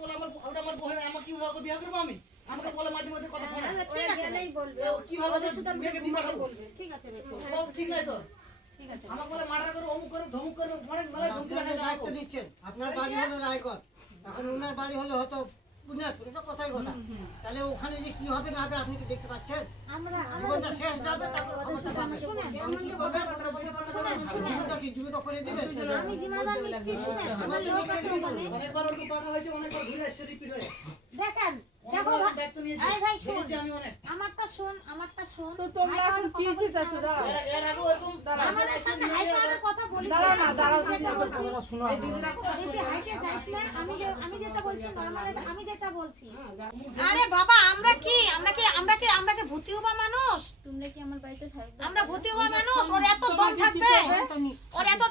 বলে আমার ওটা আমার বউয়ের আমাকে কিভাবে বিয়ে করব আমি আমাকে বলে মাঝে মাঝে কথা বলে ঠিক আছে নাই বলবে কিভাবে মেয়েকে বিয়ে করব ঠিক আছে রেখো ঠিক নাই তো ঠিক আছে আমাকে বলে মার্ডার করে অমুক করে ধমক করে অনেক মেলা ধমকি আপনারা দেখায় দায়িত্ব নিচ্ছেন আপনার বাড়ি হলো রায়গঞ্জ এখন ওনার বাড়ি হলো হয়তো পুণ্যাপুর এটা কথাই কথা তাহলে ওখানে যে কি হবে না হবে আপনি কি দেখতে পাচ্ছেন আমরা জীবনটা শেষ যাবে তারপর ক্ষমতা পাবে আমি কি করবেন কি জীবিত করে দিবেন আমি জিম্মাদার নিচ্ছি শুনেন আমার লোক আছে ওখানে অনেকবার ওর কথা হয়েছে অনেকবার ঘুরে এসে রিপিট হয়ে দেখেন দেখো দায়িত্ব নিয়েছি এই ভাই শোন আমি অনেক আমারটা শোন তো তোমরা এখন কি শিখাচ্ছো? দাঁড়াও এর আগে এরকম আমাদের সাথে হাই পাওয়ারের কথা বলিস দাঁড়াও শোনো বেশি হাইটে যাইস না আমি যেটা বলছি নরমালি আমি যেটা বলছি আরে বাবা আমরা কি ভূতি হবা মানুষ তোমরা কি আমার বাড়িতে থাকবে আমরা ভূতি হবা মানুষ ওর এত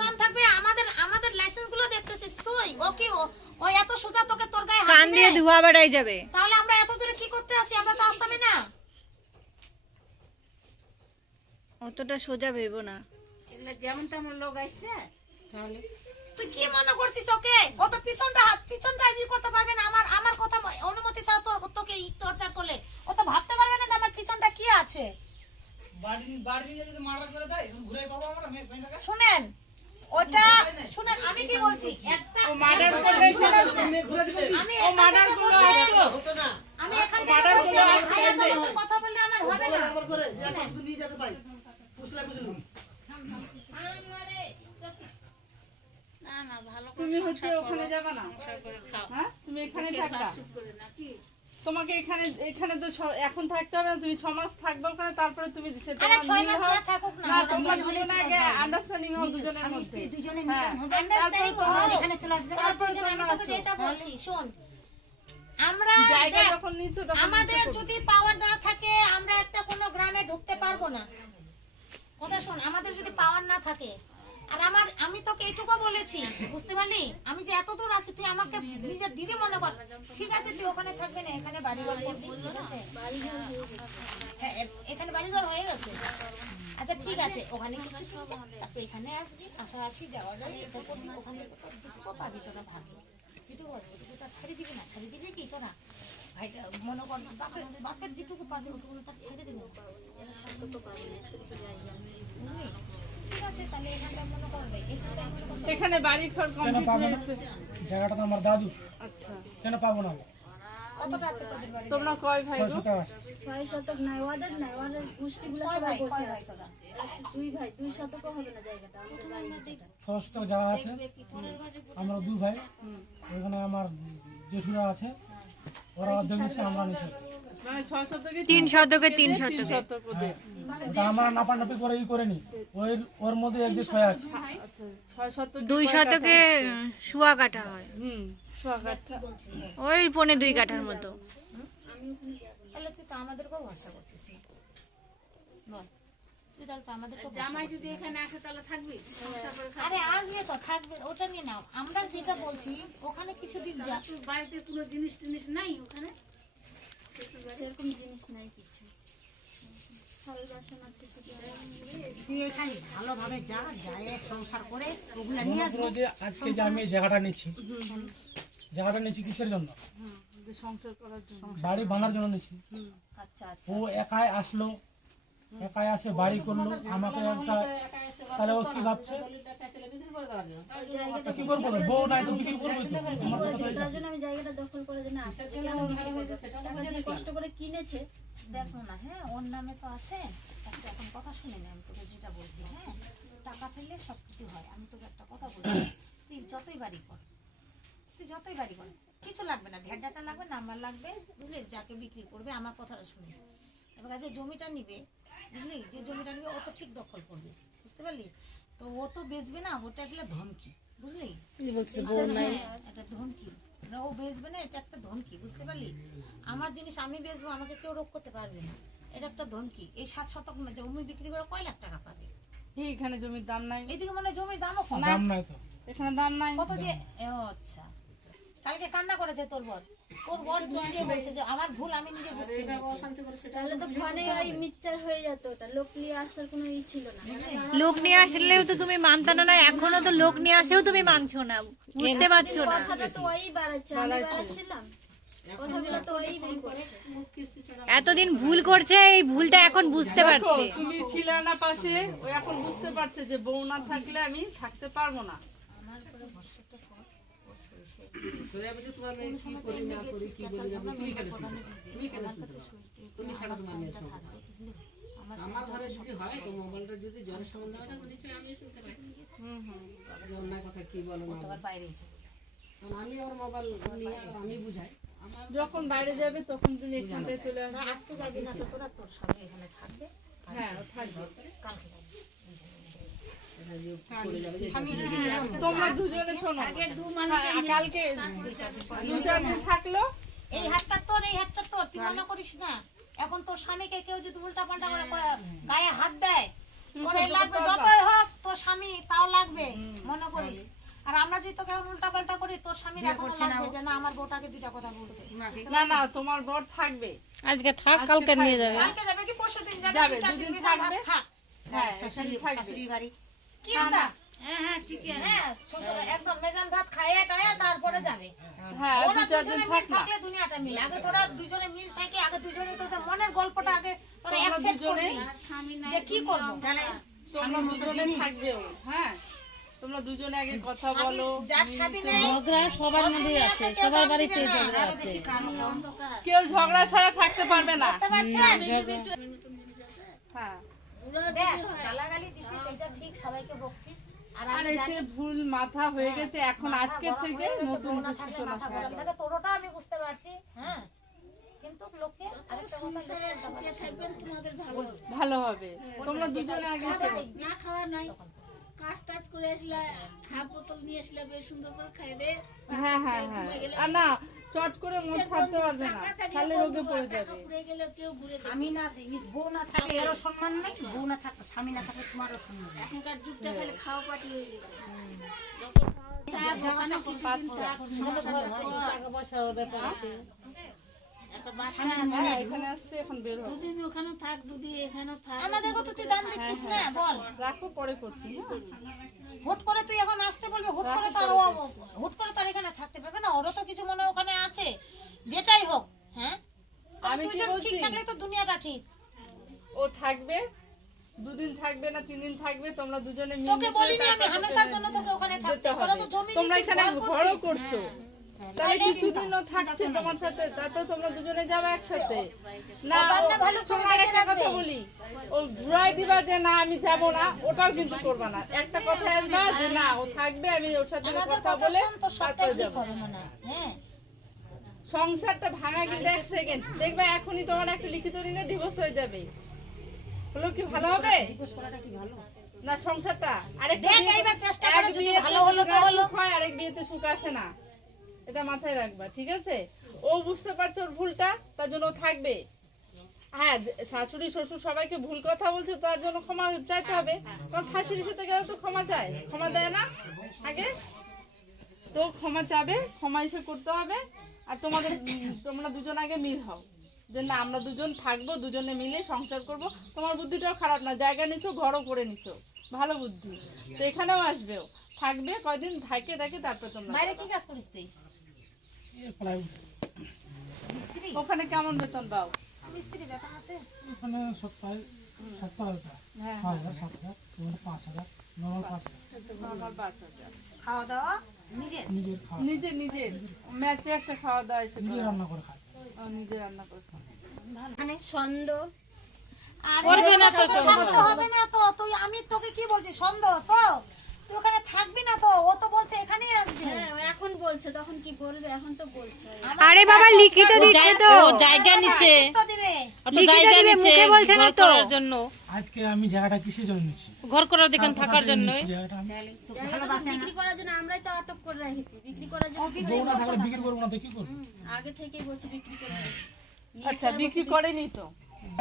দম থাকবে আমাদের লাইসেন্স গুলো দেখতেছিস তুই ও কি ও এত সোজা তোকে তোর গায়ে হাত দিয়ে ধোয়া বেড়াই যাবে তাহলে আমরা এত দূরে কি করতে আসি আমরা তো আসতামই না অতটা সোজা ভেবো না যেমন তেমন লোক আসছে তাহলে তুই কি মনে করছিস ওকে ও তো পিছনটা ই করতে পারবে না আমার কথা অনুমতি ছাড়া তোকে টর্চার করলে ও তো ভাবতে পারবে না যে আমার পিছনটা কি আছে বাড়ি নিয়ে যদি মার্ডার করে দেয় ঘুরে পাবো আমরা মেয়েটাকে শুনেন আমি কি বলছি একটা ও মার্ডার করেছে মেয়ে ঘুরে দিবে আমি ও মার্ডার গুলো আসতো হতো না আমি এখান থেকে বসে কথা বললে আমার হবে না আবার করে যে আমরা শুধু নিয়ে যেতে পাই পুছলা বুঝলুম তুমি হচ্ছে ওখানে যাবে না হ্যাঁ তুমি এখানে থাকবা তোমাকে এখানে তো এখন থাকতে হবে না তুমি 6 মাস থাকবে ওখানে তারপরে তুমি আরে 6 মাস না থাকুক না তোমরা দুজনে আগে আন্ডারস্ট্যান্ডিং হও দুজনের মধ্যে দুজনে হ্যাঁ আন্ডারস্ট্যান্ডিং হয় এখানে চলে আসবে দুজনে আমি তোকে যেটা বলছি শুন আমরা জায়গা যখন নিচ্ছ তখন আমাদের যদি পাওয়ার না থাকে আমরা একটা কোনো গ্রামে ঢুকতে পারবো না কথা শোন আমাদের যদি পাওয়ার না থাকে আর আমি তোকে এইটুকু বলেছি বুঝতে পারলি আমি যে এত দূর আসি তুই আমাকে নিজের দিদি মনে কর ঠিক আছে তুই ওখানে থাকবে না এখানে বাড়িঘর করবি ঠিক আছে হ্যাঁ এখানে বাড়িঘর হয়ে গেছে আচ্ছা ঠিক আছে ওখানে কিছু শুনছে তারপর এখানে আসবি আসি যাওয়া যায় এটা করবি ওখানে যেটুকু পাবি তোরা ভাগে যেটুকু পাবি ওটুকু তার ছাড়ি দিবি না ছাড়ি দিবি কি তোরা ভাইটা মনে কর বাপের যেটুকু পাবি ওটুকু তার ছেড়ে দিবি ঠিক আছে তাহলে এখানটা মনে করবে এখানে বাড়ি ঘর কমপ্লিট হয়েছে জায়গাটা তো আমার দাদু আচ্ছা কেন পাবো না কতটা আছে তোদের বাড়ি তোমরা কয় ভাই গো 6 শতক নাই ওদের নাই ওদের মুষ্টিগুলো সবাই বসে আছে দুই ভাই 2 শতকও হবে না জায়গাটা আমাদের বাড়ি 6 শতক জায়গা আছে আমরা দুই ভাই ওখানে আমার জেঠুরা আছে ওরা অর্ধেক নিচ্ছে আমরা নিচ্ছি মানে 6 শতকে 3 শতকে 3 শতক শতকে ওদের ওটা আমরা নাপানাপি করে করেনি ওর মধ্যে এক যে ছয় আছে আচ্ছা 6 শতক 2 শতকে শুয়া কাটা হয় সোয়াগাটা ওই 1.5 কাঠার মতো তাহলে তুই তো আমাদেরকেও ভরসা করছিস বল তুই তাহলে তো আমাদেরকেও জামাই যদি এখানে আসে তাহলে থাকবি আরে আসবে তো থাকবে ওটা নিয়ে নাও আমরা যেটা বলছি ওখানে কিছুদিন যা বাড়িতে কোনো জিনিস টিনিস নাই ওখানে সেরকম জিনিস নাই কিছু থাল বাসন আছে তুই এখানে ভালোভাবে যায় সংসার করে ওগুলা নিয়ে আসবি আজকে যে আমি জায়গাটা নিচ্ছি কিসের জন্য সংসার করার জন্য বাড়ি বানার জন্য নিচ্ছি আচ্ছা ও একাই আসলো একাই আসে বাড়ি করলো আমাকে একটা তাহলে ও কি ভাবছে কি করবো বউ নাই তো বিক্রি করবো তো আমার কথা তো তার জন্য আমি জায়গাটা দখল করে দিই না কষ্ট করে কিনেছে দেখো না হ্যাঁ ওর নামে তো আছে একটা এখন কথা শুনে নে আমি তোকে যেটা বলছি হ্যাঁ টাকা ফেললে সব কিছু হয় আমি তোকে একটা কথা বলছি তুই যতই বাড়ি কর কিছু লাগবে না ঢের ডাটা লাগবে নাম্বার লাগবে বুঝলি যাকে বিক্রি করবে আমার কথাটা শুনিস এবার যে জমিটা নিবে বুঝলি যে জমিটা নিবে ও তো ঠিক দখল করবে বুঝতে পারলি তো ও তো বেচবে না ওটা গেলে ধমকি বুঝলি একটা ধমকি ও বেচবে না এটা একটা ধমকি বুঝতে পারলি আমার জিনিস আমি বেচবো আমাকে কেউ রোগ করতে পারবে না এটা একটা ধমকি এই 7 শতক না জমি বিক্রি করে কয় লাখ টাকা পাবে এখানে জমির দাম নাই এইদিকে মানে জমির দামও কম দাম নাই তো এখানে দাম নাই কত দিয়ে ও আচ্ছা কালকে কান্না করেছে তোর বর নিজে বলছে যে আমার ভুল আমি নিজে বুঝতে পেরেছি। তাহলে তো ফোনে ওই মিক্সচার হয়ে যেত, ওটা লোক নিয়ে আসার কোনো ই ছিল না। লোক নিয়ে আসলেও তো তুমি মানতে না, এখনো তো লোক নিয়ে আসেও তুমি মানছো না, বুঝতে পারছো না। কথাটা তো ওই বাড়াচ্ছে, আমি বাড়াচ্ছিলাম কথাগুলো তো ওই ভুল করছে। এতদিন ভুল করছে, এই ভুলটা এখন বুঝতে পারছে। তুমি ছিলে না পাশে, ও এখন বুঝতে পারছে যে বউ না থাকলে আমি থাকতে পারবো না। সোজা বলছে তোমার মেয়ে কি করি না করি কি বলি না বলি, তুমি কেন শুনতে পারো? তুমি কেন শুনতে পারো? তুমি ছাড়া তোমার মেয়ের সঙ্গে থাকো। আমার ঘরে যদি হয় তো মোবাইলটা যদি জলের সম্বন্ধে হয় তো নিশ্চয়ই আমি শুনতে পাই। যে অন্যায় কথা কি বলো না বলো। কারণ আমি আমার মোবাইল নিয়ে আমি বুঝাই। আমার যখন বাইরে যাবে তখন তুমি এখান থেকে চলে আসবে। আজকে যাবি না তো তোরা, তোর স্বামী এখানে থাকবে, হ্যাঁ ও থাকবে। কালকে যাবি। এটা যে পড়ে যাবে যে তোমরা দুজনে শোনো, হ্যাঁ, কালকে 2-4 দিন থাকলো। এই হাতটা তোর, এই হাতটা তোর, তুই মনে করিস না এখন তোর স্বামীকে কেউ যদি উল্টা পাল্টা করে গায়ে হাত দেয় তোরে লাগবে, যতই হোক তোর স্বামী তাও লাগবে, মনে করিস। আর আমরা যদি তোকে উল্টা পাল্টা করি তোর স্বামীর এখন লাগবে যে না আমার বউটাকে দুইটা কথা বলছে। না না, তোমার বর থাকবে। আজকে থাক, কালকে নিয়ে যাবে। কালকে যাবে কি পরশু দিন যাবে, যাবে, 2-4 দিন দুদিন বেকার থাকবে। ভাত থাক। হ্যাঁ শাশুড়ি থাকবে। কি না? হ্যাঁ শ্বশুর একদম মেজান ভাত খাইয়ে টাইয়ে তারপরে যাবে। হ্যাঁ ওরা 2-4 দুজনে দিন মিল থাক না। থাকলে দুনিয়াটা মিল। আগে তোরা দুজনে মিল থাকে, আগে দুজনে তোদের মনের গল্পটা আগে তোরা তোমরা অ্যাকসেপ্ট দুজনে করবি যে কি করব। তোমরা দুজনে থাকবেও, হ্যাঁ তোমরা দুজনে আগে কথা বলো। যার স্বামী নেই ঝগড়া সবার মধ্যেই আছে, সবার বাড়িতে ঝগড়া আছে। কেউ ঝগড়া ছাড়া থাকতে পারবে না। বুঝতে পারছেন? হ্যাঁ দেখ গালাগালি দিছিস এটা ঠিক, সবাইকে বকছিস। আর আর আমি এসে ভুল মাথা হয়ে গেছে, এখন আজকের থেকে নতুন না কিছু থাকলে সূচনা মাথা শুরু গরম হবে। থাকে, তোরটা আমি বুঝতে পারছি। হ্যাঁ কিন্তু লোকে আরেকটা কথা সুখে থাকবেন, তোমাদের ভালো হবে। ভালো হবে। তোমরা দুজনে আগে চলো। না খাওয়া নাই, কাজ টাজ করে আসলে হাফ বোতল নিয়ে আসলে বেশ সুন্দর করে খাই দে। হ্যাঁ হ্যাঁ হ্যাঁ, আর না চট করে মন ছাড়তে পারবে না, তাহলে রোগে পড়ে যাবে। ঘুরে গেলে কেউ ঘুরে দেবে। স্বামী না বউ না থাকলে এরও সম্মান নেই, বউ না থাকলে স্বামী না থাকলে তোমারও সম্মান নেই। এখনকার যুগটা খালি খাওয়া পাটি হয়ে গেছে। হ্যাঁ, এখানে আসছে, এখন বের হবে। দুদিন ওখানে থাক, দুদিন এখানে থাক। আমাদেরকে তো তুই দাম দিচ্ছিস না, বল। রাখো, পরে করছি। হুট করে তুই এখন আসতে বলবি, হুট করে তার হুট করে তার এখানে থাকতে পারবে না, ওরও তো কিছু মনে হয় ওখানে আছে, যেটাই হোক। হ্যাঁ আমি কি দুজন বলছি, ঠিক থাকলে তো দুনিয়াটা ঠিক। ও থাকবে, 2 দিন থাকবে না 3 দিন থাকবে, তোমরা দুজনে মিলে তোকে বলিনি আমি হামেশার জন্য তোকে ওখানে থাকতে, তোরা তো জমি তোমরা নিচ্ছিস, এখানে ঘর ঘরও করছিস। করছো, তাহলে কিছুদিনও থাকছে তোমার সাথে, তারপর তোমরা দুজনে যাবে একসাথে। না ও বান্না ভালো করে তোমার বেঁধে একটা কথা রাখবে। বলি, ও ঘুরাই দিবা যে না আমি যাব না, ওটাও কিন্তু করবা না। একটা কথা আসবা যে না ও থাকবে, আমি ওর সাথে আমাদের কথা কথা বলে শুন তো সবটাই তারপরে ঠিক যাবো। হবে মনে হয়। হ্যাঁ সংসারটা ভাঙা কিন্তু 1 সেকেন্ড, দেখবে এখনই তোমার একটা লিখিত ঋণে ডিভোর্স হয়ে যাবে। হলো কি ভালো হবে না সংসারটা? আরেকটা দেখ বিয়ে- এইবার চেষ্টা এক করে, যদি বিয়েতে ভালো হলো তো সুখ হলো। হয়, আরেক বিয়েতে সুখ আসে না, এটা মাথায় রাখবা, ঠিক আছে? ও বুঝতে পারছে ওর ভুলটা, তার জন্য ও থাকবে। হ্যাঁ শাশুড়ি শ্বশুর সবাইকে ভুল কথা বলছে, তার জন্য ক্ষমা চাইতে হবে, কারণ শাশুড়ির সাথে গেলে তো ক্ষমা চায়, ক্ষমা দেয় না আগে তো, ক্ষমা চাবে, ক্ষমা এসে করতে হবে। আর তোমরা দুজন আগে মিল হও যে না আমরা দুজন থাকবো, দুজনে মিলে সংসার করব। তোমার বুদ্ধিটাও খারাপ না, জায়গা নিচ্ছ, ঘরও করে নিচ্ছ, ভালো বুদ্ধি। তো এখানেও আসবেও, থাকবে কয়দিন, থাকে তারপর তোমরা বাইরে কি কাজ করিস তুই? ওখানে কেমন বেতন পাও? মিস্ত্রি বেতন আছে? ওখানে সপ্তাহে 7,000 টাকা, হ্যাঁ 6,000, 7,000, 5,000, নর্মাল 5,000। নরমাল 5,000। খাওয়া দাওয়া নিজের? নিজের খাওয়া, নিজের ম্যাচে একটা খাওয়া দাওয়া এসে নিজে রান্না করে খায়। নিজে রান্না করে খাও। মানে সন্দেহ করবে না তো, থাকতে হবে না তো। তুই আমি তোকে কি বলছি, সন্দেহ তো? তুই ওখানে থাকবি না তো, ও তো বলছে এখানেই আসবে। হ্যাঁ, এখন বলছে, তখন কি বলবে? এখন তো বলছে। আরে বাবা লিখিত দিচ্ছে তো, জায়গা নিচে, তো দিবে। জায়গা নিচে মুখে বলছে না ঘর তো। করার জন্য, আজকে আমি জায়গাটা কিসের জন্য নিচ্ছি? ঘর করার দেখেন থাকার জন্য। জায়গাটা আমি বিক্রি করার জন্য আমরাই তো আটক করে রেখেছি। বিক্রি করার জন্য বউ না থাকলে বিক্রি করবো না তো কি করবো? আগে থেকেই বলছি বিক্রি করে দেবো। আচ্ছা বিক্রি করেনি তো?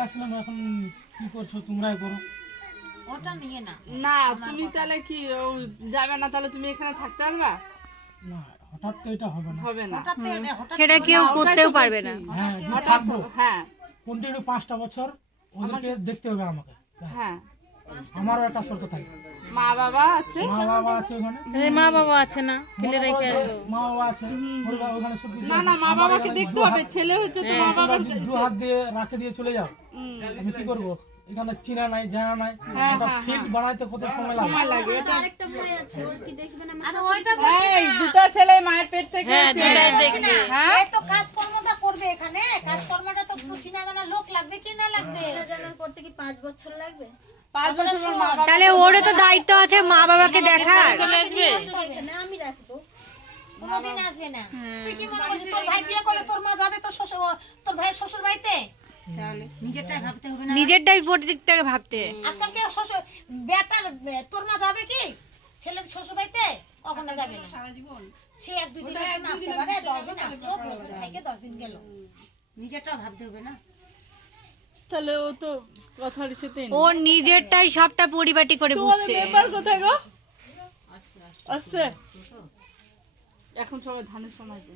আসলাম, এখন কি করছো তোমরাই করো। ওটা নিয়ে না। না তুমি তাহলে কি ও যাবে না, তাহলে তুমি এখানে থাকতে পারবা? না হঠাৎ তো এটা হবে না। হবে না। সেটা কেউ করতেও পারবে না। হ্যাঁ যে থাকবো হ্যাঁ কন্টিনিউ 5টা বছর ওদেরকে দেখতে হবে আমাকে। হ্যাঁ, আমারও একটা শর্ত থাকে, মা বাবা আছে। মা বাবা আছে ওখানে, মা বাবা আছে না, ফেলে রেখে আসবো। মা বাবা আছে ওখানে সব কিছু। না না, মা বাবাকে দেখতে হবে, ছেলে হচ্ছে তো মা বাবার। দু হাত দিয়ে রাখে দিয়ে চলে যাও, আমি কি করবো? এখানে চিনা নাই জানা নাই, একটা ফিল্ড বানাইতে কত সময় লাগে। আরেকটা ভয় আছে, ওর কি দেখবে না? আর ওইটা এই দুটো ছেলে মায়ের পেট থেকে হ্যাঁ, এসে- দুটাই দেখবে। হ্যাঁ, এই তো কাজকর্মটা করবে এখানে, কাজকর্মটা তো চিনা জানা লোক লাগবে কি না লাগবে? এটা জানার করতে কি 5 বছর লাগবে? 5 বছর মা বাবা। তাহলে ওরও তো দায়িত্ব আছে মা বাবাকে দেখার। চলে আসবে। এখানে আমি রাখবো। কোনোদিন আসবে না। তুই কি মনে করছিস তোর ভাই বিয়ে করলে তোর মা যাবে তোর শ্বশুর, তোর ভাইয়ের শ্বশুর বাড়িতে? নিজেরটাই প্রতিদিক থেকে ভাবতে। আজকাল কেউ শ্বশুর বেটার তোর মা যাবে কি ছেলের শ্বশুর বাড়িতে? কখনো যাবে না। সে 1-2 দিনের জন্য আসতে পারে, 10 দিন আসলো, 2 দিন থেকে 10 দিন গেল। তাহলে ও তো কথার সাথে ও নিজেরটাই সবটা পরিপাটি করে বুঝছে। ব্যাপার কোথায় গো? আসছে এখন সবাই ধানের সময় তো।